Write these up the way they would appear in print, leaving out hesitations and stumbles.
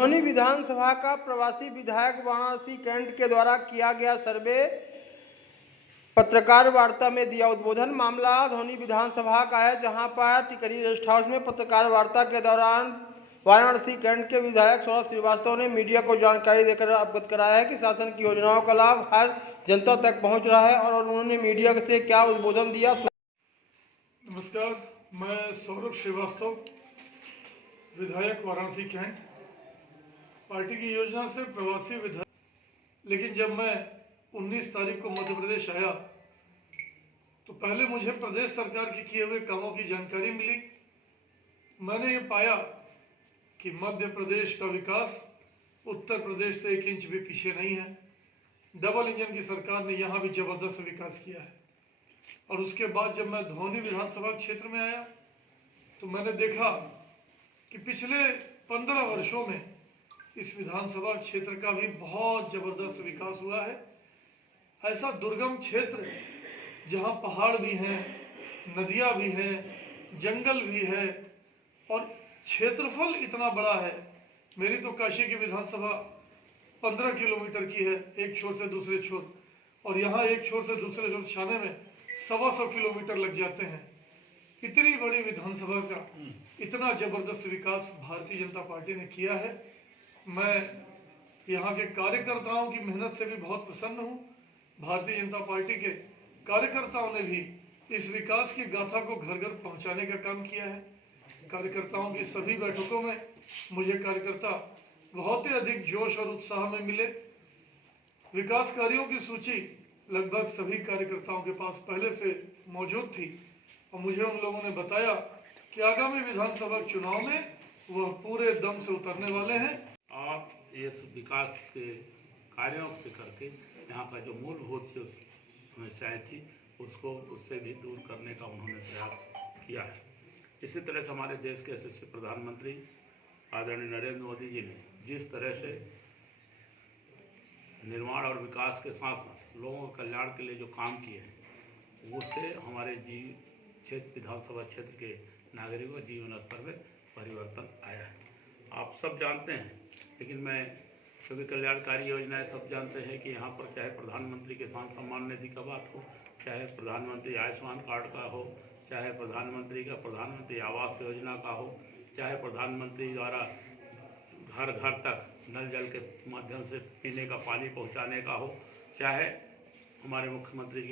धौनी विधानसभा का प्रवासी विधायक वाराणसी कैंट के द्वारा किया गया सर्वे पत्रकार वार्ता में दिया उद्बोधन। मामला धौनी विधानसभा का है, जहां पर टिकरी रेस्ट हाउस में पत्रकार वार्ता के दौरान वाराणसी कैंट के विधायक सौरभ श्रीवास्तव ने मीडिया को जानकारी देकर अवगत कराया है कि शासन की योजनाओं का लाभ हर जनता तक पहुंच रहा है और उन्होंने मीडिया से क्या उद्बोधन दिया। नमस्कार, मैं सौरभ श्रीवास्तव, विधायक वाराणसी कैंट। पार्टी की योजना से प्रवासी विधायक, लेकिन जब मैं 19 तारीख को मध्य प्रदेश आया तो पहले मुझे प्रदेश सरकार के किए हुए कामों की जानकारी मिली। मैंने ये पाया कि मध्य प्रदेश का विकास उत्तर प्रदेश से 1 इंच भी पीछे नहीं है। डबल इंजन की सरकार ने यहाँ भी जबरदस्त विकास किया है। और उसके बाद जब मैं धौनी विधानसभा क्षेत्र में आया तो मैंने देखा कि पिछले 15 वर्षों में इस विधानसभा क्षेत्र का भी बहुत जबरदस्त विकास हुआ है। ऐसा दुर्गम क्षेत्र जहाँ पहाड़ भी हैं, नदियाँ भी हैं, जंगल भी है और क्षेत्रफल इतना बड़ा है। मेरी तो काशी की विधानसभा 15 किलोमीटर की है, एक छोर से दूसरे छोर, और यहाँ एक छोर से दूसरे छोर छाने में 125 किलोमीटर लग जाते हैं। इतनी बड़ी विधानसभा का इतना जबरदस्त विकास भारतीय जनता पार्टी ने किया है। मैं यहाँ के कार्यकर्ताओं की मेहनत से भी बहुत प्रसन्न हूँ। भारतीय जनता पार्टी के कार्यकर्ताओं ने भी इस विकास की गाथा को घर घर पहुँचाने का काम किया है। कार्यकर्ताओं की सभी बैठकों में मुझे कार्यकर्ता बहुत ही अधिक जोश और उत्साह में मिले। विकास कार्यों की सूची लगभग सभी कार्यकर्ताओं के पास पहले से मौजूद थी और मुझे उन लोगों ने बताया कि आगामी विधानसभा चुनाव में वह पूरे दम से उतरने वाले हैं। और इस विकास के कार्यों से करके यहाँ का जो मूलभूत जो समस्याएँ थी उसको उससे भी दूर करने का उन्होंने प्रयास किया है। इसी तरह से हमारे देश के यशस्वी प्रधानमंत्री आदरणीय नरेंद्र मोदी जी ने जिस तरह से निर्माण और विकास के साथ साथ लोगों के कल्याण के लिए जो काम किए हैं उससे हमारे विधानसभा क्षेत्र के नागरिकों जीवन स्तर में परिवर्तन आया है। आप सब जानते हैं, लेकिन मैं क्योंकि कल्याणकारी योजनाएं सब जानते हैं कि यहाँ पर चाहे प्रधानमंत्री किसान सम्मान निधि का बात हो, चाहे प्रधानमंत्री आयुष्मान कार्ड का हो, चाहे प्रधानमंत्री आवास योजना का हो, चाहे प्रधानमंत्री द्वारा घर घर तक नल जल के माध्यम से पीने का पानी पहुंचाने का हो, चाहे हमारे मुख्यमंत्री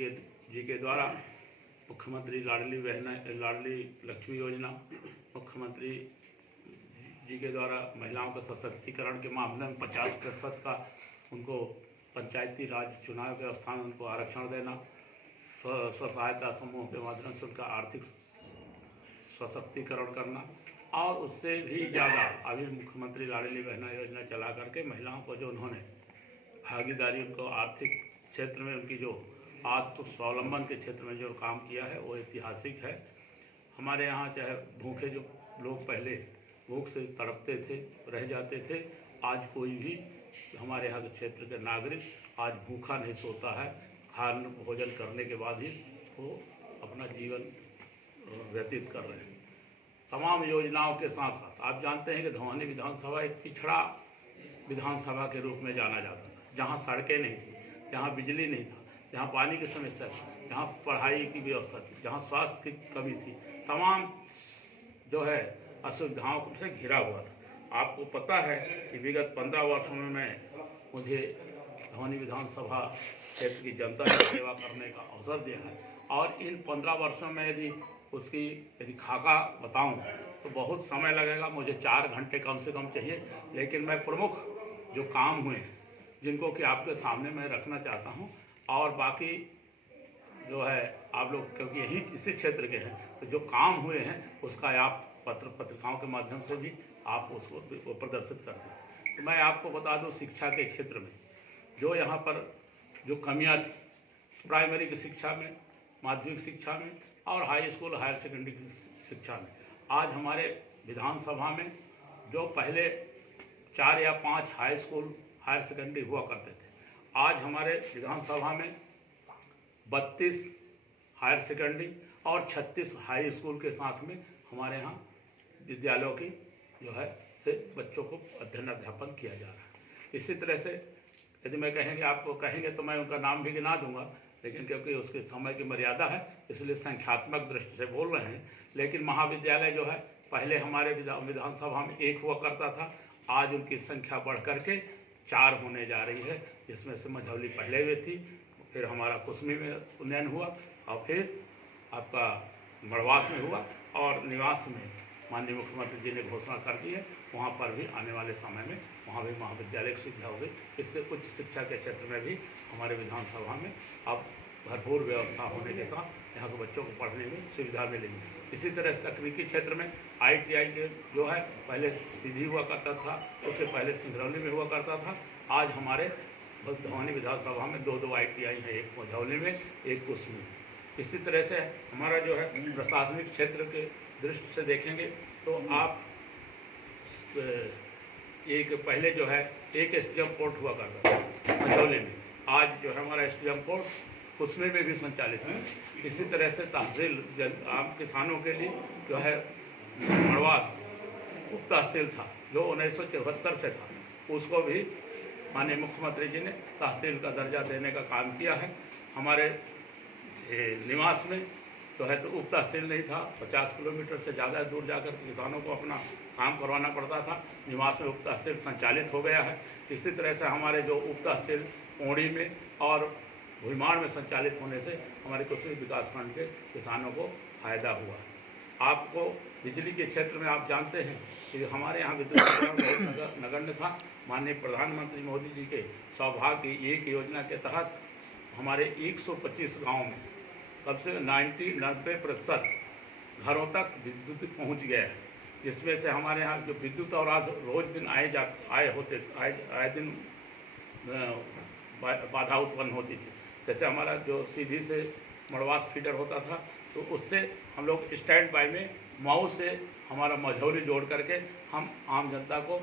जी के द्वारा मुख्यमंत्री लाडली लक्ष्मी योजना, मुख्यमंत्री जी के द्वारा महिलाओं के सशक्तिकरण के मामले में 50% का उनको पंचायती राज चुनाव के स्थान उनको आरक्षण देना, स्व सहायता समूह के माध्यम से उनका आर्थिक सशक्तिकरण करना, और उससे भी ज़्यादा अभी मुख्यमंत्री लाडली बहना योजना चला करके महिलाओं को जो उन्होंने भागीदारी उनको आर्थिक क्षेत्र में उनकी जो आत्म स्वावलंबन के क्षेत्र में जो काम किया है वो ऐतिहासिक है। हमारे यहाँ चाहे भूखे जो लोग पहले भूख से तड़पते थे, रह जाते थे, आज कोई भी हमारे यहाँ के क्षेत्र के नागरिक आज भूखा नहीं सोता है। खान भोजन करने के बाद ही वो अपना जीवन व्यतीत कर रहे हैं। तमाम योजनाओं के साथ साथ आप जानते हैं कि धौनी विधानसभा एक पिछड़ा विधानसभा के रूप में जाना जाता था, जहाँ सड़कें नहीं थी, जहाँ बिजली नहीं था, जहाँ पानी की समस्या थी, जहाँ पढ़ाई की व्यवस्था थी, जहाँ स्वास्थ्य की कमी थी, तमाम जो है असुविधाओं से घिरा हुआ था। आपको पता है कि विगत 15 वर्षों में मुझे धौनी विधानसभा क्षेत्र की जनता की सेवा करने का अवसर दिया है और इन 15 वर्षों में यदि खाका बताऊं तो बहुत समय लगेगा, मुझे 4 घंटे कम से कम चाहिए। लेकिन मैं प्रमुख जो काम हुए जिनको कि आपके सामने मैं रखना चाहता हूं, और बाकी जो है आप लोग क्योंकि यही इसी क्षेत्र के हैं तो जो काम हुए हैं उसका आप पत्रिकाओं के माध्यम से भी आप उसको प्रदर्शित करते हैं। तो मैं आपको बता दूं, शिक्षा के क्षेत्र में जो यहाँ पर जो कमियाँ थी, प्राइमरी की शिक्षा में, माध्यमिक शिक्षा में और हाई स्कूल हायर सेकेंडरी की शिक्षा में, आज हमारे विधानसभा में जो पहले 4 या 5 हाई स्कूल हायर सेकेंडरी हुआ करते थे, आज हमारे विधानसभा में 32 हायर सेकेंडरी और 36 हाई स्कूल के साथ में हमारे यहाँ विद्यालयों की जो है से बच्चों को अध्ययन अध्यापन किया जा रहा है। इसी तरह से यदि मैं कहेंगे आपको कहेंगे तो मैं उनका नाम भी गिना दूंगा, लेकिन क्योंकि उसके समय की मर्यादा है इसलिए संख्यात्मक दृष्टि से बोल रहे हैं। लेकिन महाविद्यालय जो है पहले हमारे विधानसभा में 1 हुआ करता था, आज उनकी संख्या बढ़ करके 4 होने जा रही है, जिसमें से मझौली पहले में थी, फिर हमारा कुसमी में उन्नयन हुआ और फिर आपका मड़वास में हुआ और निवास में माननीय मुख्यमंत्री जी ने घोषणा कर दी है, वहाँ पर भी आने वाले समय में वहाँ भी महाविद्यालय की सुविधा होगी। इससे उच्च शिक्षा के क्षेत्र में भी हमारे विधानसभा में अब भरपूर व्यवस्था होने के साथ यहाँ के बच्चों को पढ़ने में सुविधा मिलेगी। इसी तरह से तकनीकी क्षेत्र में ITI के जो है पहले सीधी हुआ करता था, उससे पहले सिंगरौली में हुआ करता था, आज हमारे भवानी विधानसभा में 2 ITI हैं, एक मझौली में एक कुसमी में। इसी तरह से हमारा जो है प्रशासनिक क्षेत्र के दृष्टि से देखेंगे तो आप एक पहले जो है एक SDM कोर्ट हुआ करता था मझौली में, आज जो है हमारा SDM कोर्ट कुसमी में भी संचालित है। इसी तरह से तहसील आम किसानों के लिए जो है मड़वास उप तहसील था जो 1974 से था, उसको भी माननीय मुख्यमंत्री जी ने तहसील का दर्जा देने का काम किया है। हमारे निवास में तो है तो उप तहसील नहीं था, 50 किलोमीटर से ज़्यादा दूर जाकर किसानों को अपना काम करवाना पड़ता था। निवास में उप तहसील संचालित हो गया है। इसी तरह से हमारे जो उप तहसील ओड़ी में और भुईमाड़ में संचालित होने से हमारे कुसमी विकासखंड के किसानों को फायदा हुआ। आपको बिजली के क्षेत्र में आप जानते हैं कि हमारे यहाँ विद्युतीकरण बहुत नगण्य था। माननीय प्रधानमंत्री मोदी जी के सौभाग्य एक योजना के तहत हमारे 125 गाँव में कम से 90% घरों तक विद्युत पहुंच गया है, जिसमें से हमारे यहाँ जो विद्युत और आज रोज दिन आए दिन बाधा उत्पन्न होती थी। जैसे हमारा जो सीधी से मड़वास फीडर होता था तो उससे हम लोग स्टैंड बाय में मऊ से हमारा मझौली जोड़ करके हम आम जनता को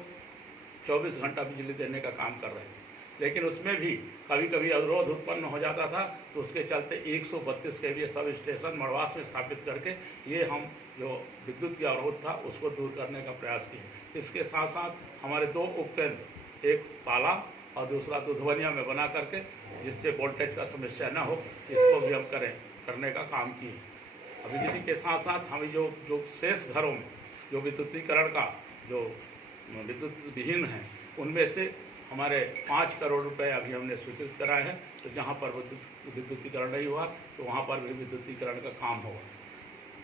24 घंटा बिजली देने का काम कर रहे थे। लेकिन उसमें भी कभी कभी अवरोध उत्पन्न हो जाता था, तो उसके चलते 132 kV सब स्टेशन मड़वास में स्थापित करके ये हम जो विद्युत की अवरोध था उसको दूर करने का प्रयास किए। इसके साथ साथ हमारे 2 उपकेंद्र, एक पाला और दूसरा दुधवनिया में बना करके जिससे वोल्टेज का समस्या न हो, इसको भी हम करने का काम किए। बिजली के साथ साथ हम जो शेष घरों में जो विद्युतीकरण का जो विद्युत विहीन हैं उनमें से हमारे 5 करोड़ रुपए अभी हमने स्वीकृत कराए हैं। तो जहाँ पर विद्युतीकरण नहीं हुआ तो वहाँ पर भी विद्युतीकरण का काम होगा।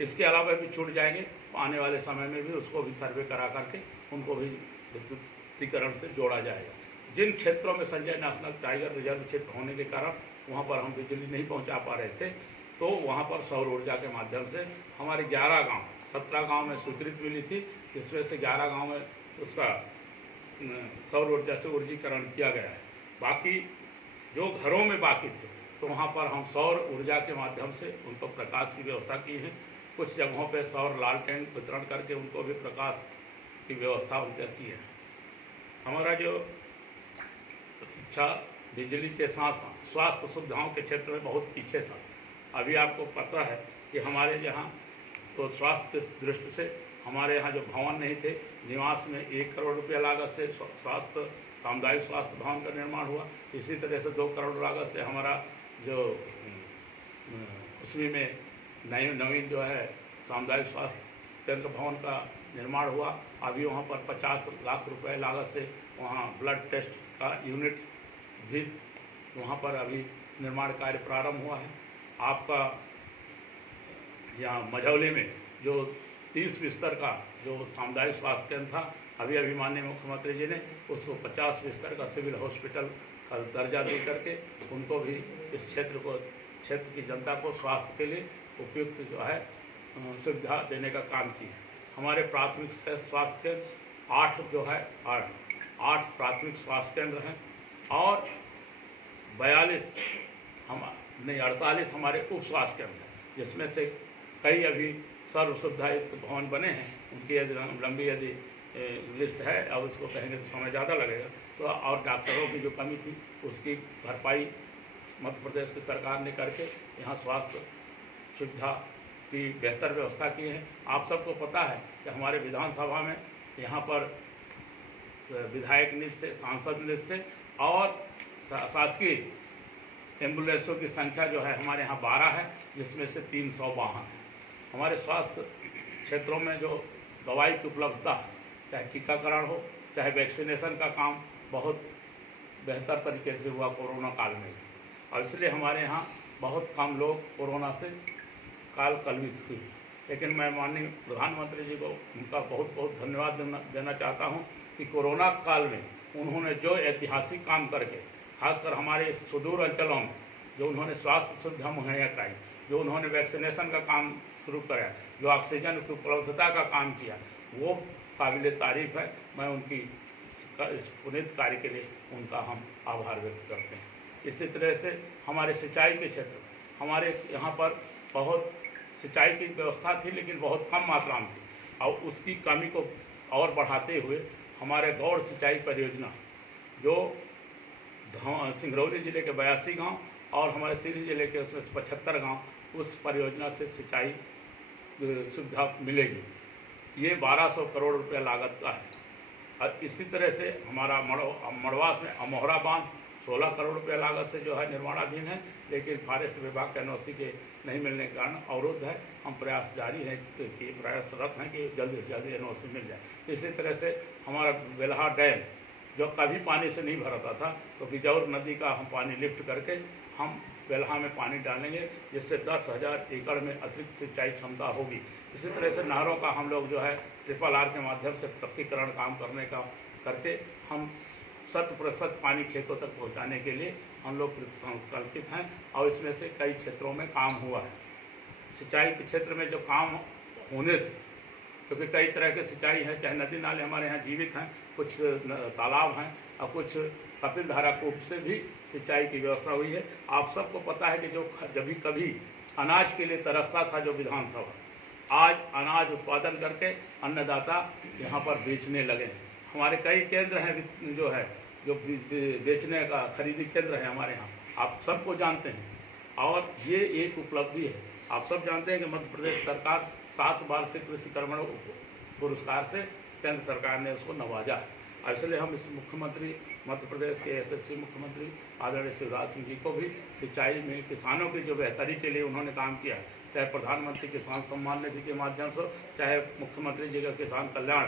इसके अलावा भी छूट जाएंगे, आने वाले समय में भी उसको भी सर्वे करा करके उनको भी विद्युतीकरण से जोड़ा जाएगा। जिन क्षेत्रों में संजय नेशनल टाइगर रिजर्व क्षेत्र होने के कारण वहाँ पर हम बिजली नहीं पहुँचा पा रहे थे, तो वहाँ पर सौर ऊर्जा के माध्यम से हमारे 11 गाँव 17 गाँव में स्वीकृति मिली थी, जिसमें से 11 गाँव में उसका सौर ऊर्जा से ऊर्जीकरण किया गया है। बाकी जो घरों में बाकी थे तो वहाँ पर हम सौर ऊर्जा के माध्यम से उनको प्रकाश की व्यवस्था की है। कुछ जगहों पे सौर लालटेन वितरण करके उनको भी प्रकाश की व्यवस्था उनका की है। हमारा जो शिक्षा बिजली के साथ साथ स्वास्थ्य सुविधाओं के क्षेत्र में बहुत पीछे था। अभी आपको पता है कि हमारे यहाँ तो स्वास्थ्य की दृष्टि से हमारे यहाँ जो भवन नहीं थे, निवास में 1 करोड़ रुपया लागत से सामुदायिक स्वास्थ्य भवन का निर्माण हुआ। इसी तरह से 2 करोड़ लागत से हमारा जो उसमें में नवीन जो है सामुदायिक स्वास्थ्य केंद्र भवन का निर्माण हुआ। अभी वहाँ पर 50 लाख रुपए लागत से वहाँ ब्लड टेस्ट का यूनिट भी वहाँ पर अभी निर्माण कार्य प्रारंभ हुआ है। आपका यहाँ मझौली में जो 30 बिस्तर का जो सामुदायिक स्वास्थ्य केंद्र था, अभी माननीय मुख्यमंत्री जी ने उसको 50 बिस्तर का सिविल हॉस्पिटल का दर्जा दे करके उनको भी इस क्षेत्र की जनता को स्वास्थ्य के लिए उपयुक्त जो है सुविधा देने का काम किया। हमारे प्राथमिक स्वास्थ्य केंद्र 8 प्राथमिक स्वास्थ्य केंद्र हैं और 48 हमारे उप स्वास्थ्य केंद्र हैं, जिसमें से कई अभी सर्व सुविधायुक्त भवन बने हैं। उनकी यदि लंबी लिस्ट है और उसको कहेंगे तो समय ज़्यादा लगेगा। तो और डॉक्टरों की जो कमी थी उसकी भरपाई मध्य प्रदेश की सरकार ने करके यहाँ स्वास्थ्य सुविधा की बेहतर व्यवस्था की है। आप सबको पता है कि हमारे विधानसभा में यहाँ पर विधायक निधि से, सांसद निधि से और शासकीय एम्बुलेंसों की संख्या जो है हमारे यहाँ 12 है, जिसमें से 300 वाहन है। हमारे स्वास्थ्य क्षेत्रों में जो दवाई की उपलब्धता, चाहे टीकाकरण हो, चाहे वैक्सीनेशन का काम बहुत बेहतर तरीके से हुआ कोरोना काल में, और इसलिए हमारे यहाँ बहुत कम लोग कोरोना से काल कलवित हुए। लेकिन मैं माननीय प्रधानमंत्री जी को उनका बहुत बहुत धन्यवाद देना चाहता हूँ कि कोरोना काल में उन्होंने जो ऐतिहासिक काम करके, खासकर हमारे इस सुदूर अंचलों में जो उन्होंने स्वास्थ्य सुविधा मुहैया कराई, जो उन्होंने वैक्सीनेशन का काम शुरू कराया, जो ऑक्सीजन की उपलब्धता का काम किया, वो काबिल तारीफ है। मैं उनकी इस पुनीत कार्य के लिए उनका हम आभार व्यक्त करते हैं। इसी तरह से हमारे सिंचाई के क्षेत्र, हमारे यहाँ पर बहुत सिंचाई की व्यवस्था थी लेकिन बहुत कम मात्रा में थी, और उसकी कमी को और बढ़ाते हुए हमारे गौड़ सिंचाई परियोजना जो सिंगरौली जिले के 82 गांव और हमारे सीधी जिले के उसमें 75 गांव, उस परियोजना से सिंचाई सुविधा मिलेगी। ये 1200 करोड़ रुपये लागत का है। और इसी तरह से हमारा मड़वास में अमोहरा बांध 16 करोड़ रुपये लागत से जो है निर्माणाधीन है, लेकिन फॉरेस्ट विभाग के एनओसी के नहीं मिलने के कारण अवरुद्ध है। हम प्रयास जारी है कि प्रयासरत हैं कि जल्दी से जल्दी एनओसी मिल जाए। इसी तरह से हमारा बेलहा डैम जो कभी पानी से नहीं भरता था, तो बिजौर नदी का हम पानी लिफ्ट करके हम बेलहा में पानी डालेंगे, जिससे 10,000 एकड़ में अतिरिक्त सिंचाई क्षमता होगी। इसी तरह से नहरों का हम लोग जो है RRR के माध्यम से पक्कीकरण काम करके हम 100% पानी खेतों तक पहुंचाने के लिए हम लोग संकल्पित हैं, और इसमें से कई क्षेत्रों में काम हुआ है। सिंचाई के क्षेत्र में जो काम होने से, क्योंकि कई तरह के सिंचाई है, चाहे नदी नाले हमारे यहाँ जीवित हैं, कुछ तालाब हैं और कुछ कपिल धारा कूप से भी सिंचाई की व्यवस्था हुई है। आप सबको पता है कि जो जब कभी अनाज के लिए तरसता था जो विधानसभा, आज अनाज उत्पादन करके अन्नदाता यहाँ पर बेचने लगे हैं। हमारे कई केंद्र हैं जो बेचने का खरीदी केंद्र है हमारे यहाँ, आप सबको जानते हैं, और ये एक उपलब्धि है। आप सब जानते हैं कि मध्य प्रदेश सरकार 7 वार्षिक कृषि कर्मण पुरस्कार से केंद्र सरकार ने उसको नवाजा है। और इसलिए हम इस मुख्यमंत्री, मध्य प्रदेश के यशस्वी मुख्यमंत्री आदरणीय शिवराज सिंह जी को भी सिंचाई में किसानों की जो बेहतरी के लिए उन्होंने काम किया है, चाहे प्रधानमंत्री किसान सम्मान निधि के माध्यम से, चाहे मुख्यमंत्री जी का किसान कल्याण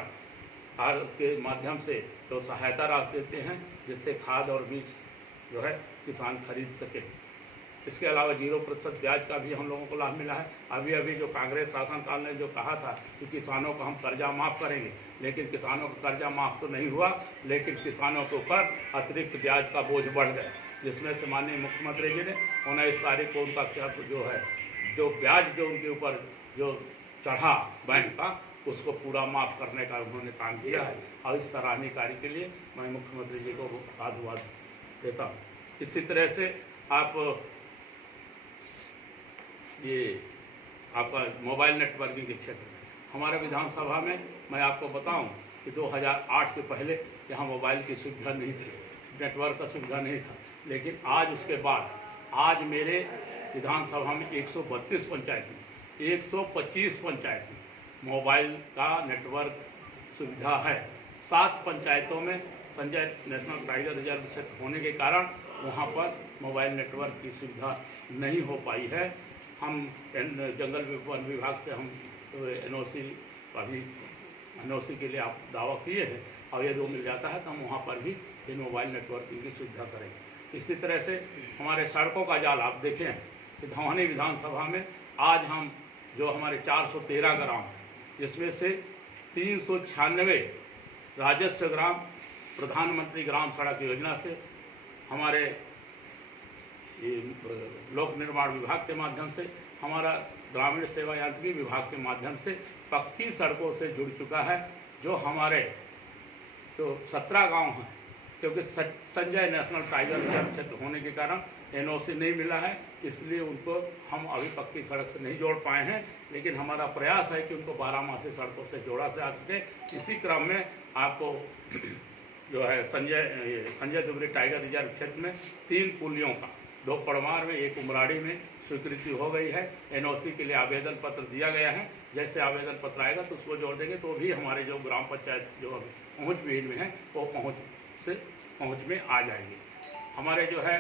के माध्यम से जो सहायता राशि देते हैं, जिससे खाद और बीज जो है किसान खरीद सके। इसके अलावा 0% ब्याज का भी हम लोगों को लाभ मिला है। अभी जो कांग्रेस शासनकाल ने जो कहा था कि किसानों को हम कर्जा माफ़ करेंगे, लेकिन किसानों का कर्जा माफ़ तो नहीं हुआ, लेकिन किसानों के ऊपर अतिरिक्त ब्याज का बोझ बढ़ गया, जिसमें से माननीय मुख्यमंत्री जी ने 19 तारीख को उनका क्या जो है जो ब्याज जो उनके ऊपर जो चढ़ा बैंक का, उसको पूरा माफ़ करने का उन्होंने काम किया है। और इस सराहनीय कार्य के लिए मैं मुख्यमंत्री जी को साधुवाद देता हूँ। इसी तरह से आप ये आपका मोबाइल नेटवर्किंग के क्षेत्र में हमारे विधानसभा में मैं आपको बताऊं कि 2008 के पहले यहाँ मोबाइल की सुविधा नहीं थी, नेटवर्क का सुविधा नहीं था, लेकिन आज उसके बाद आज मेरे विधानसभा में 132 पंचायत में 125 पंचायत में मोबाइल का नेटवर्क सुविधा है। 7 पंचायतों में संजय नेशनल टाइगर रिजर्व क्षेत्र होने के कारण वहाँ पर मोबाइल नेटवर्क की सुविधा नहीं हो पाई है। हम जंगल वन विभाग से हम एनओसी के लिए आप दावा किए हैं, और यदि वो मिल जाता है तो हम वहाँ पर भी इन मोबाइल नेटवर्किंग की सुविधा करेंगे। इसी तरह से हमारे सड़कों का जाल आप देखें कि धवानी विधानसभा में आज हम जो हमारे 413 ग्राम, जिसमें से 396 राजस्व ग्राम प्रधानमंत्री ग्राम सड़क योजना से हमारे लोक निर्माण विभाग के माध्यम से, हमारा ग्रामीण सेवा यांत्रिकी विभाग के माध्यम से पक्की सड़कों से जुड़ चुका है। जो हमारे जो 17 गांव हैं, क्योंकि संजय नेशनल टाइगर रिजर्व क्षेत्र होने के कारण एनओसी नहीं मिला है, इसलिए उनको हम अभी पक्की सड़क से नहीं जोड़ पाए हैं, लेकिन हमारा प्रयास है कि उनको 12मासी सड़कों से जोड़ा जा सके। इसी क्रम में आपको जो है संजय दुबरी टाइगर रिजर्व क्षेत्र में 3 पुलियों का 2 पड़मार में, 1 उमराड़ी में स्वीकृति हो गई है। एनओसी के लिए आवेदन पत्र दिया गया है। जैसे आवेदन पत्र आएगा तो उसको जोड़ देंगे, तो भी हमारे जो ग्राम पंचायत जो पहुँच विहीन में है वो पहुँच में आ जाएंगे। हमारे जो है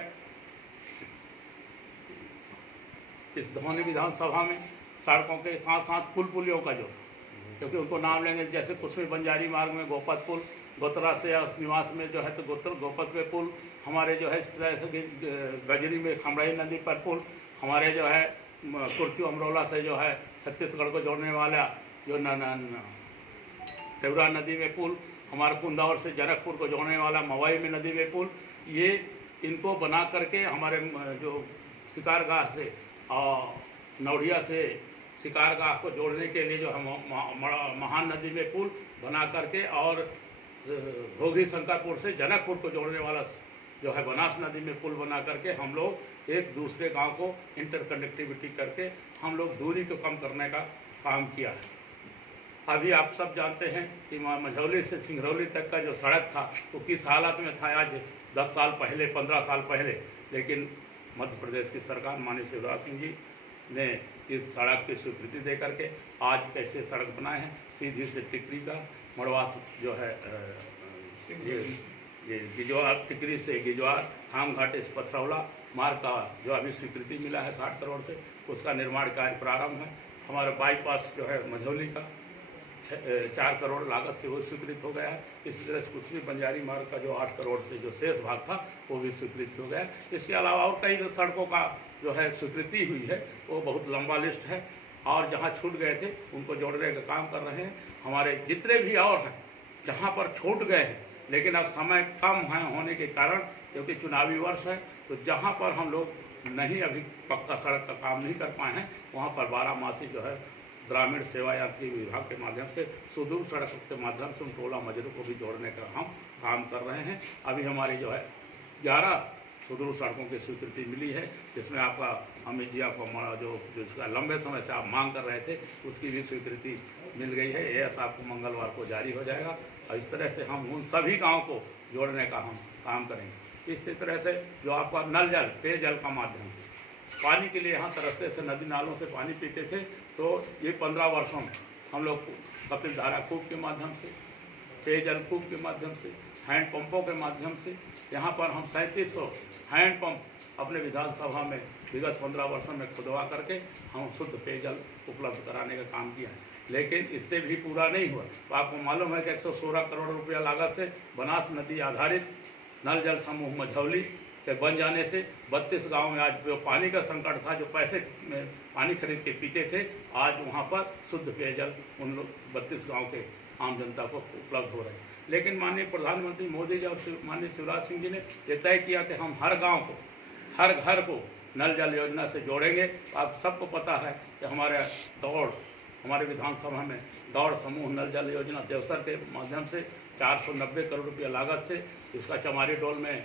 इस धौनी विधानसभा में सड़कों के साथ साथ पुल पुलियों का जो, क्योंकि उनको नाम लेंगे, जैसे कुसमी बंजारी मार्ग में गोपत पुल, गोतरा से निवास में जो है तो गोपत पे पुल, हमारे जो है इस तरह से गजरी में खमराई नदी पर पुल, हमारे जो है कुर्ती अमरोला से जो है छत्तीसगढ़ को जोड़ने वाला जो देवरा नदी में पुल, हमारे कुंदावर से जनकपुर को जोड़ने वाला मवाई में नदी में पुल, ये इनको बना करके हमारे जो शिकारगाह से और नौड़िया से शिकारगाह को जोड़ने के लिए जो हम महान नदी में पुल बना करके, और भोगी शंकरपुर से जनकपुर को जोड़ने वाला जो है बनास नदी में पुल बना करके हम लोग एक दूसरे गांव को इंटरकनेक्टिविटी करके हम लोग दूरी को कम करने का काम किया है। अभी आप सब जानते हैं कि मझौली से सिंगरौली तक का जो सड़क था वो किस हालत में था आज 10 साल पहले, 15 साल पहले, लेकिन मध्य प्रदेश की सरकार माननीय शिवराज सिंह जी ने इस सड़क की स्वीकृति दे करके आज कैसे सड़क बनाए हैं। सीधी से टिकरी का मड़वास जो है ये गिजवार, टिकरी से गिजवार, खामघाटे से पथरौला मार्ग का जो अभी स्वीकृति मिला है 60 करोड़ से, उसका निर्माण कार्य प्रारंभ है। हमारा बाईपास जो है मझौली का 4 करोड़ लागत से वो स्वीकृत हो गया है। इसी तरह से कुसमी बंजारी मार्ग का जो 8 करोड़ से जो शेष भाग था वो भी स्वीकृत हो गया है। इसके अलावा और कई सड़कों का जो है स्वीकृति हुई है, वो बहुत लंबा लिस्ट है, और जहाँ छूट गए थे उनको जोड़ने का काम कर रहे हैं। हमारे जितने भी और हैं जहाँ पर छूट गए हैं, लेकिन अब समय कम है होने के कारण, क्योंकि चुनावी वर्ष है, तो जहाँ पर हम लोग नहीं अभी पक्का सड़क का काम नहीं कर पाए हैं, वहाँ पर 12 मासी जो है ग्रामीण सेवा यांत्रिकी विभाग के माध्यम से सुदूर सड़क के माध्यम से उन टोला मजरों को भी जोड़ने का हम काम कर रहे हैं। अभी हमारी जो है 11 सुदूर सड़कों की स्वीकृति मिली है, जिसमें आपका अमित जी आपको जो जिसका लंबे समय से आप मांग कर रहे थे उसकी भी स्वीकृति मिल गई है। यह आपको मंगलवार को जारी हो जाएगा, और इस तरह से हम उन सभी गाँव को जोड़ने का हम काम करेंगे। इसी तरह से जो आपका नल जल, पेयजल का माध्यम, पानी के लिए यहाँ तरसते से नदी नालों से पानी पीते थे, तो ये 15 वर्षों में हम लोग कपिल धारा कूप के माध्यम से, पेयजल कूप के माध्यम से, हैंड पंपों के माध्यम से, यहाँ पर हम 3700 हैंड पंप अपने विधानसभा में विगत 15 वर्षों में खुदवा करके हम शुद्ध पेयजल उपलब्ध कराने का काम किया है। लेकिन इससे भी पूरा नहीं हुआ, तो आपको मालूम है कि 116 करोड़ रुपया लागत से बनास नदी आधारित नल जल समूह मझौली के बन जाने से 32 गांव में आज जो पानी का संकट था, जो पैसे में पानी खरीद के पीते थे, आज वहां पर शुद्ध पेयजल उन लोग 32 गांव के आम जनता को उपलब्ध हो रहे हैं। लेकिन माननीय प्रधानमंत्री मोदी जी और माननीय शिवराज सिंह जी ने ये तय किया कि हम हर गांव को, हर घर को नल जल योजना से जोड़ेंगे। आप सबको पता है कि हमारे विधानसभा में दौड़ समूह नल जल योजना देवसर के माध्यम से 490 करोड़ रुपया लागत से इसका चमारी डोल में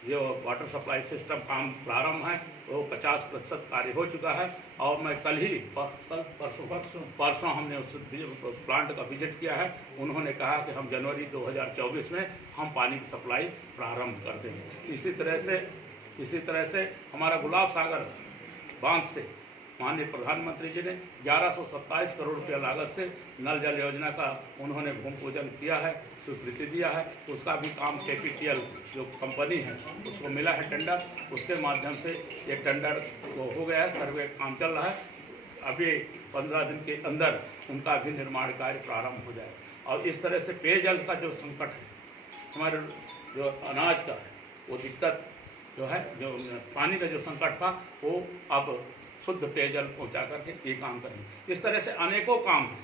जो वाटर सप्लाई सिस्टम काम प्रारंभ है, वो 50% कार्य हो चुका है। और मैं परसों हमने उस प्लांट का विजिट किया है। उन्होंने कहा कि हम जनवरी 2024 में हम पानी की सप्लाई प्रारंभ कर देंगे। इसी तरह से हमारा गुलाब सागर बांध से माननीय प्रधानमंत्री जी ने 1127 करोड़ रुपया लागत से नल जल योजना का उन्होंने भूमि पूजन किया है, स्वीकृति दिया है। उसका भी काम KPTL जो कंपनी है उसको मिला है टेंडर, उसके माध्यम से ये टेंडर वो हो गया है, सर्वे काम चल रहा है। अभी 15 दिन के अंदर उनका भी निर्माण कार्य प्रारंभ हो जाए। और इस तरह से पेयजल का जो संकट है, हमारे जो अनाज का है वो दिक्कत जो है, जो पानी का जो संकट था, वो अब शुद्ध पेयजल पहुंचा करके ये काम करेंगे। इस तरह से अनेकों काम हैं,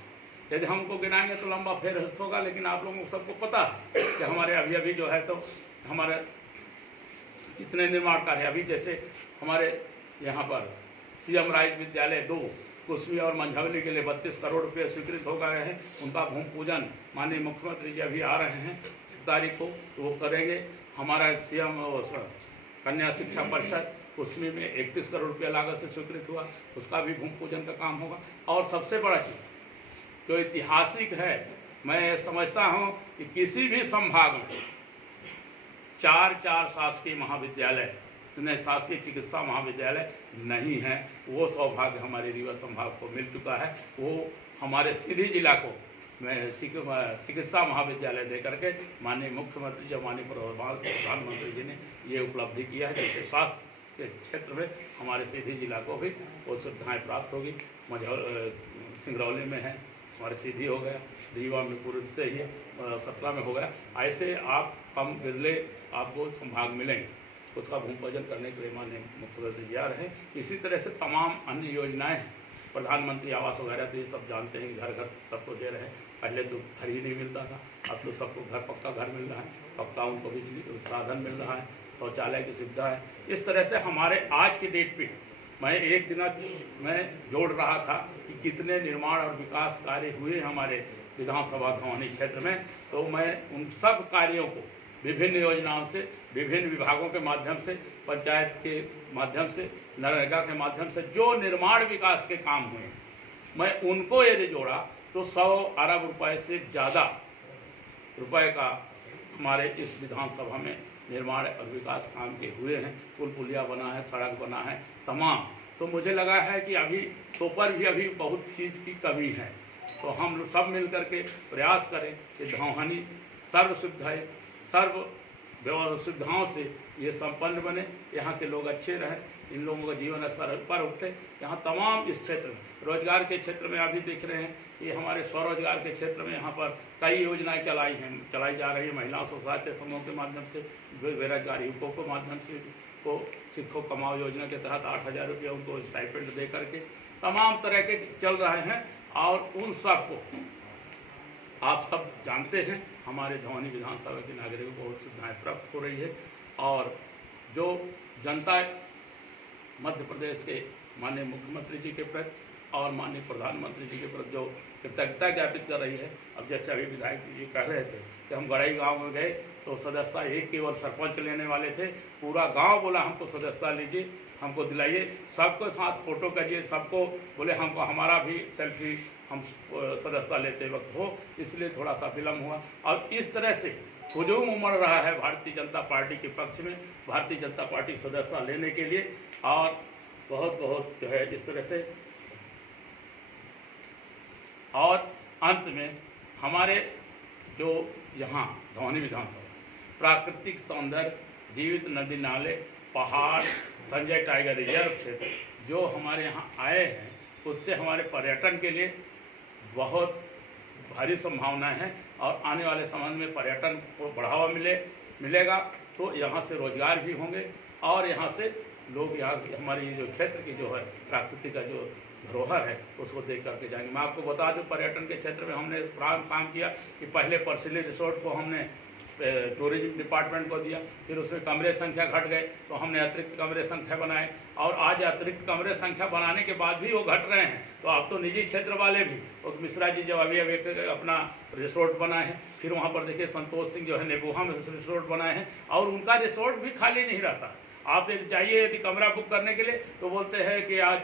यदि हमको गिनाएंगे तो लंबा फेरहस्त होगा, लेकिन आप लोगों को सबको पता है कि हमारे अभी जो है तो हमारे इतने निर्माण कार्य, अभी जैसे हमारे यहाँ पर CM राइज विद्यालय 2 कुसमी और मंझौली के लिए 32 करोड़ रुपये स्वीकृत हो गए हैं। उनका भूमि पूजन माननीय मुख्यमंत्री जी अभी आ रहे हैं 1 तारीख को, तो वो करेंगे। हमारा CM कन्या शिक्षा परिषद कुसमी में 31 करोड़ रुपया लागत से स्वीकृत हुआ, उसका भी भूमि पूजन का काम होगा। और सबसे बड़ा चीज़ जो ऐतिहासिक है, मैं समझता हूँ कि किसी भी संभाग में 4 शासकीय महाविद्यालय जिन्हें शासकीय चिकित्सा महाविद्यालय नहीं है, वो सौभाग्य हमारे रीवा संभाग को मिल चुका है। वो हमारे सीधी जिला को मैं चिकित्सा महाविद्यालय दे करके माननीय मुख्यमंत्री या माननीय प्रधानमंत्री जी ने ये उपलब्धि किया है, जिससे स्वास्थ्य के क्षेत्र में हमारे सीधी जिला को भी वो सुविधाएँ प्राप्त होगी। सिंगरौली में है, हमारे सीधी हो गया, रीवा में पूर्व से ही 17 में हो गया। ऐसे आप कम बिरले आपको संभाग मिलेंगे, उसका भूमि पूजन करने के लिए माननीय मुख्यमंत्री जी आ रहे हैं। इसी तरह से तमाम अन्य योजनाएं हैं, प्रधानमंत्री आवास वगैरह तो ये सब जानते हैं कि घर घर सबको दे रहे हैं। पहले तो घर ही नहीं मिलता था, अब तो सबको घर पक्का घर मिल रहा है, पक्का उनको बिजली साधन मिल रहा है, शौचालय की सुविधा है। इस तरह से हमारे आज की डेट पे मैं एक दिन मैं जोड़ रहा था कि कितने निर्माण और विकास कार्य हुए हमारे विधानसभा धौनी क्षेत्र में, तो मैं उन सब कार्यों को विभिन्न योजनाओं से, विभिन्न विभागों के माध्यम से, पंचायत के माध्यम से, नरेगा के माध्यम से जो निर्माण विकास के काम हुए, मैं उनको यदि जोड़ा तो 100 अरब रुपए से ज़्यादा रुपए का हमारे इस विधानसभा में निर्माण और विकास काम के हुए हैं। पुल पुलिया बना है, सड़क बना है, तमाम। तो मुझे लगा है कि अभी तो पर भी अभी बहुत चीज़ की कमी है, तो हम लोग सब मिल करके प्रयास करें कि धौहानी सर्व सुविधाएँ, सर्व सुविधाओं से ये संपन्न बने, यहाँ के लोग अच्छे रहें, इन लोगों का जीवन स्तर पर उठे। यहाँ तमाम इस क्षेत्र में रोजगार के क्षेत्र में अभी देख रहे हैं कि हमारे स्वरोजगार के क्षेत्र में यहाँ पर कई योजनाएं चलाई जा रही है। महिला स्वसहायता समूह के माध्यम से, बेरोजगार युवकों के माध्यम से को सीखो कमाओ योजना के तहत 8,000 रुपये उनको स्टाइपेंड दे करके तमाम तरह के चल रहे हैं। और उन सब को आप सब जानते हैं, हमारे धौनी विधानसभा के नागरिकों को बहुत सुविधाएँ प्राप्त हो रही है। और जो जनता मध्य प्रदेश के माननीय मुख्यमंत्री जी के प्रति और माननीय प्रधानमंत्री जी के प्रति जो कृतज्ञता ज्ञापित कर रही है, अब जैसे अभी विधायक जी कह रहे थे कि हम गड़ई गांव में गए तो सदस्यता एक केवल सरपंच लेने वाले थे, पूरा गांव बोला हमको सदस्यता लीजिए, हमको दिलाइए, सबको साथ फोटो करिए, सबको बोले हमको हमारा भी सेल्फी हम सदस्यता लेते वक्त हो, इसलिए थोड़ा सा विलम्ब हुआ। और इस तरह से हुजूम उमड़ रहा है भारतीय जनता पार्टी के पक्ष में, भारतीय जनता पार्टी सदस्यता लेने के लिए। और बहुत बहुत जो है इस तरह से, और अंत में हमारे जो यहाँ धौनी विधानसभा प्राकृतिक सौंदर्य, जीवित नदी नाले, पहाड़, संजय टाइगर रिजर्व क्षेत्र जो हमारे यहाँ आए हैं, उससे हमारे पर्यटन के लिए बहुत भारी संभावनाएं हैं। और आने वाले समय में पर्यटन को बढ़ावा मिलेगा तो यहाँ से रोजगार भी होंगे और यहाँ से लोग यहाँ हमारी जो क्षेत्र की जो है प्राकृतिक का जो धरोहर है उसको देख करके जाएंगे। मैं आपको बता दूं, पर्यटन के क्षेत्र में हमने प्रारंभ काम किया कि पहले परसिली रिसोर्ट को हमने टूरिज्म डिपार्टमेंट को दिया, फिर उसमें कमरे संख्या घट गए तो हमने अतिरिक्त कमरे संख्या बनाए, और आज अतिरिक्त कमरे संख्या बनाने के बाद भी वो घट रहे हैं। तो अब तो निजी क्षेत्र वाले भी, और मिश्रा जी जब अभी एक अपना रिसोर्ट बनाए हैं, फिर वहाँ पर देखिए संतोष सिंह जो है नेबुहा में रिसोर्ट बनाए हैं, और उनका रिसोर्ट भी खाली नहीं रहता। आप यदि चाहिए यदि कमरा बुक करने के लिए तो बोलते हैं कि आज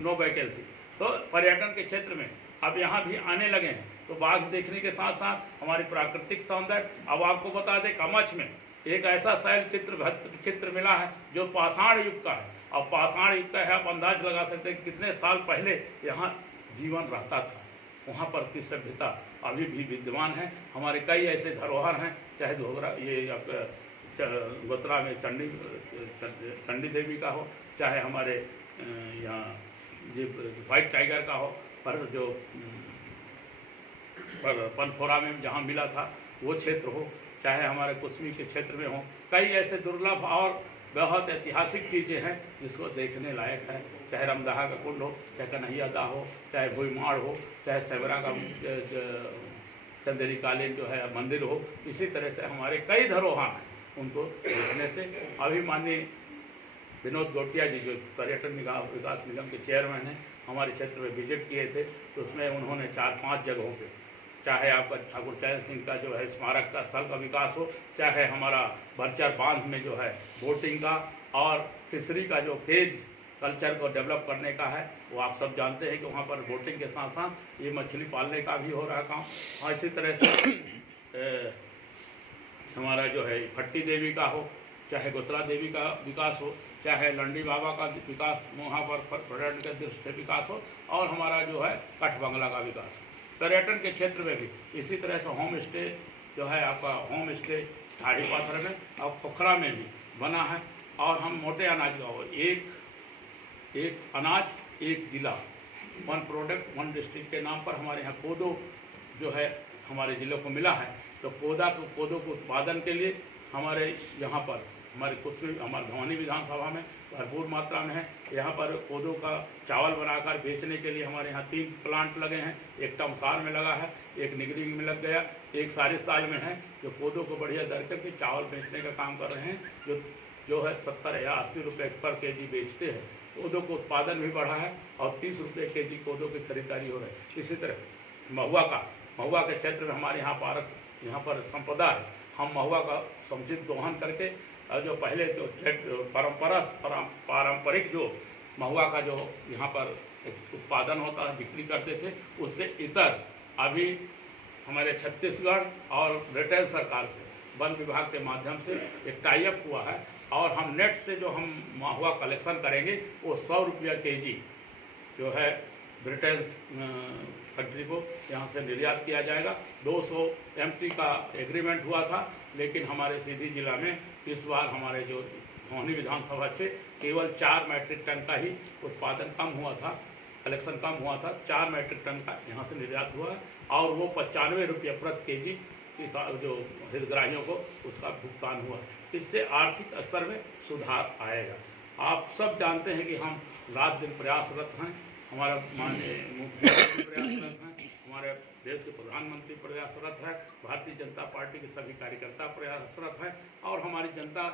नो वैकेंसी। तो पर्यटन के क्षेत्र में अब यहाँ भी आने लगे हैं, तो बाघ देखने के साथ साथ हमारी प्राकृतिक सौंदर्य। अब आपको बता दें, कमच में एक ऐसा शैल चित्र मिला है जो पाषाण युग का है, और पाषाण युग का है, आप अंदाज लगा सकते हैं कितने साल पहले यहाँ जीवन रहता था, वहाँ पर की सभ्यता अभी भी विद्यमान है। हमारे कई ऐसे धरोहर हैं, चाहे धोगरा ये गोत्रा में चंडी देवी का हो, चाहे हमारे यहाँ ये व्हाइट टाइगर का हो, पर जो पनफोरा में जहाँ मिला था वो क्षेत्र हो, चाहे हमारे कुसमी के क्षेत्र में हो, कई ऐसे दुर्लभ और बहुत ऐतिहासिक चीज़ें हैं जिसको देखने लायक है। चाहे रमदहा का कुंड हो, चाहे कन्हैयादा हो, चाहे भुईमाड़ हो, चाहे सेवरा का चंदेरी कालीन जो है मंदिर हो, इसी तरह से हमारे कई धरोहर हैं, उनको देखने से। अभी माननीय विनोद गोटिया जी जो पर्यटन विकास निगम के चेयरमैन हैं, हमारे क्षेत्र में विजिट किए थे, तो उसमें उन्होंने 4-5 जगहों पे, चाहे आपका ठाकुर चैन सिंह का जो है स्मारक का स्थल का विकास हो, चाहे हमारा भरचर बांध में जो है बोटिंग का और फिशरी का जो केज कल्चर को डेवलप करने का है, वो आप सब जानते हैं कि वहाँ पर बोटिंग के साथ साथ ये मछली पालने का भी हो रहा काम। और इसी तरह से हमारा जो है फट्टी देवी का हो, चाहे गोत्रा देवी का विकास हो, चाहे लंडी बाबा का विकास वहाँ पर पर्यटन के दृष्टि से विकास हो, और हमारा जो है कठ बंगला का विकास हो। पर्यटन के क्षेत्र में भी इसी तरह से होम स्टे जो है आपका होम स्टे ठाड़ी पाथर में और पोखरा में भी बना है। और हम मोटे अनाज का हो, एक अनाज एक जिला, वन प्रोडक्ट वन डिस्ट्रिक्ट के नाम पर हमारे यहाँ कोदो जो है हमारे ज़िलों को मिला है। तो कोदो के उत्पादन के लिए हमारे यहाँ पर हमारे धौनी विधानसभा में भरपूर मात्रा में है। यहाँ पर कोदो का चावल बनाकर बेचने के लिए हमारे यहाँ 3 प्लांट लगे हैं। एक टमसार में लगा है, एक निगरी में लग गया, एक सारिस्ताज में है, जो कोदो को बढ़िया दर करके चावल बेचने का काम कर रहे हैं, जो है 70 या 80 रुपये पर केजी बेचते हैं। कोदो का उत्पादन भी बढ़ा है और 30 रुपये केजी कोदो की खरीदारी हो रही है। इसी तरह महुआ के क्षेत्र में हमारे यहाँ पर संपदा है। हम महुआ का समुचित दोहन करके जो पहले जो पारंपरिक जो महुआ का जो यहाँ पर उत्पादन होता है बिक्री करते थे, उससे इतर अभी हमारे छत्तीसगढ़ और ब्रिटेन सरकार से वन विभाग के माध्यम से एक टाई अप हुआ है, और हम नेट से जो हम महुआ कलेक्शन करेंगे वो 100 रुपया केजी जो है ब्रिटेन कंट्री को यहाँ से निर्यात किया जाएगा। 200 MT का एग्रीमेंट हुआ था, लेकिन हमारे सीधी जिला में इस बार हमारे जो धौनी विधानसभा से केवल 4 मैट्रिक टन का ही उत्पादन कम हुआ था, कलेक्शन कम हुआ था। 4 मैट्रिक टन का यहाँ से निर्यात हुआ है, और वो 95 रुपये प्रति केजी जो हितग्राहियों को उसका भुगतान हुआ। इससे आर्थिक स्तर में सुधार आएगा। आप सब जानते हैं कि हम रात दिन प्रयासरत हैं, हमारा माननीय मुख्यमंत्री प्रयासरत हैं, हमारे देश के प्रधानमंत्री प्रयासरत है, भारतीय जनता पार्टी के सभी कार्यकर्ता प्रयासरत हैं, और हमारी जनता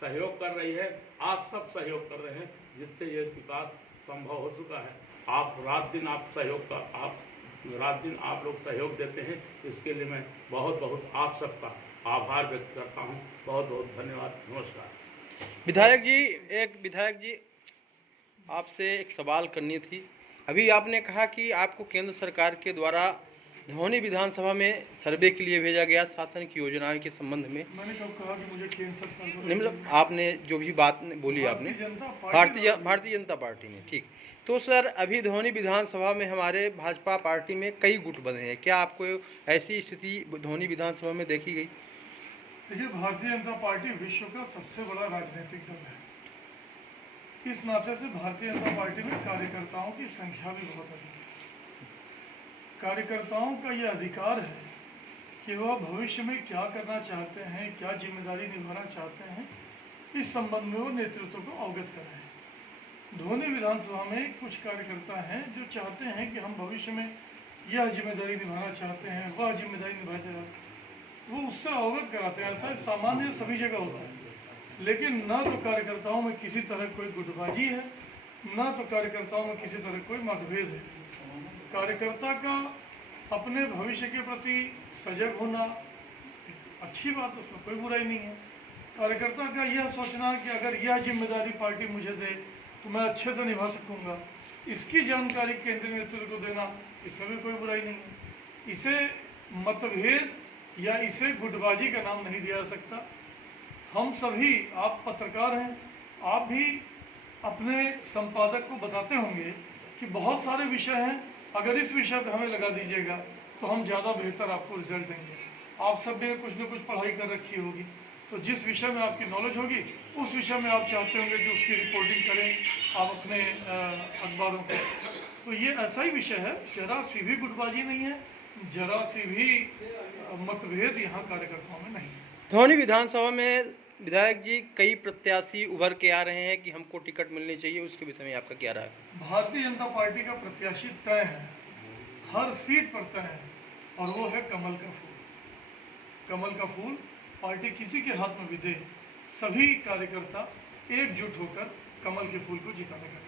सहयोग कर रही है। आप सब सहयोग कर रहे हैं, जिससे ये विकास संभव हो चुका है। रात दिन आप लोग सहयोग देते हैं, इसके लिए मैं बहुत आप सबका आभार व्यक्त करता हूं। बहुत धन्यवाद। नमस्कार। विधायक जी आपसे एक सवाल करनी थी। अभी आपने कहा कि आपको केंद्र सरकार के द्वारा धौनी विधानसभा में सर्वे के लिए भेजा गया शासन की योजनाओं के संबंध में। मैंने कब कहा कि मुझे केंद्र सरकार को नहीं, मतलब आपने जो भी बात बोली आपने भारतीय जनता पार्टी में, ठीक। तो सर अभी धौनी विधानसभा में हमारे भाजपा पार्टी में कई गुट बने हैं, क्या आपको ऐसी स्थिति धौनी विधानसभा में देखी गई? देखिए, भारतीय जनता पार्टी विश्व का सबसे बड़ा राजनीतिक दल है। इस नाते से भारतीय जनता पार्टी में कार्यकर्ताओं की संख्या भी बहुत अधिक है। कार्यकर्ताओं का यह अधिकार है कि वह भविष्य में क्या करना चाहते हैं, क्या जिम्मेदारी निभाना चाहते हैं, इस संबंध में वो नेतृत्व को अवगत करें। धौनी विधानसभा में कुछ कार्यकर्ता हैं जो चाहते हैं कि हम भविष्य में यह जिम्मेदारी निभाना चाहते हैं, वह जिम्मेदारी निभाना चाहते हैं, वो उससे अवगत कराते हैं। ऐसा सामान्य सभी जगह होता है, लेकिन न तो कार्यकर्ताओं में किसी तरह कोई गुटबाजी है, न तो कार्यकर्ताओं में किसी तरह कोई मतभेद है। कार्यकर्ता का अपने भविष्य के प्रति सजग होना अच्छी बात, उसमें कोई बुराई नहीं है। कार्यकर्ता का यह सोचना कि अगर यह जिम्मेदारी पार्टी मुझे दे तो मैं अच्छे से निभा सकूंगा, इसकी जानकारी केंद्रीय नेतृत्व को देना, इसमें भी कोई बुराई नहीं है। इसे मतभेद या इसे गुटबाजी का नाम नहीं दिया जा सकता। हम सभी, आप पत्रकार हैं, आप भी अपने संपादक को बताते होंगे कि बहुत सारे विषय हैं, अगर इस विषय पे हमें लगा दीजिएगा तो हम ज़्यादा बेहतर आपको रिजल्ट देंगे। आप सब ने कुछ न कुछ पढ़ाई कर रखी होगी, तो जिस विषय में आपकी नॉलेज होगी उस विषय में आप चाहते होंगे कि उसकी रिपोर्टिंग करें आप अपने अखबारों को। तो ये ऐसा ही विषय है, जरा सी भी गुटबाजी नहीं है, जरा सी भी मतभेद यहाँ कार्यकर्ताओं में नहीं है। धौनी विधानसभा में विधायक जी कई प्रत्याशी उभर के आ रहे हैं कि हमको टिकट मिलनी चाहिए, उसके विषय में आपका क्या राय है? भारतीय जनता पार्टी का प्रत्याशी तय है, हर सीट पर तय है, और वो है कमल का फूल। कमल का फूल पार्टी किसी के हाथ में भी दे, सभी कार्यकर्ता एकजुट होकर कमल के फूल को जिताने का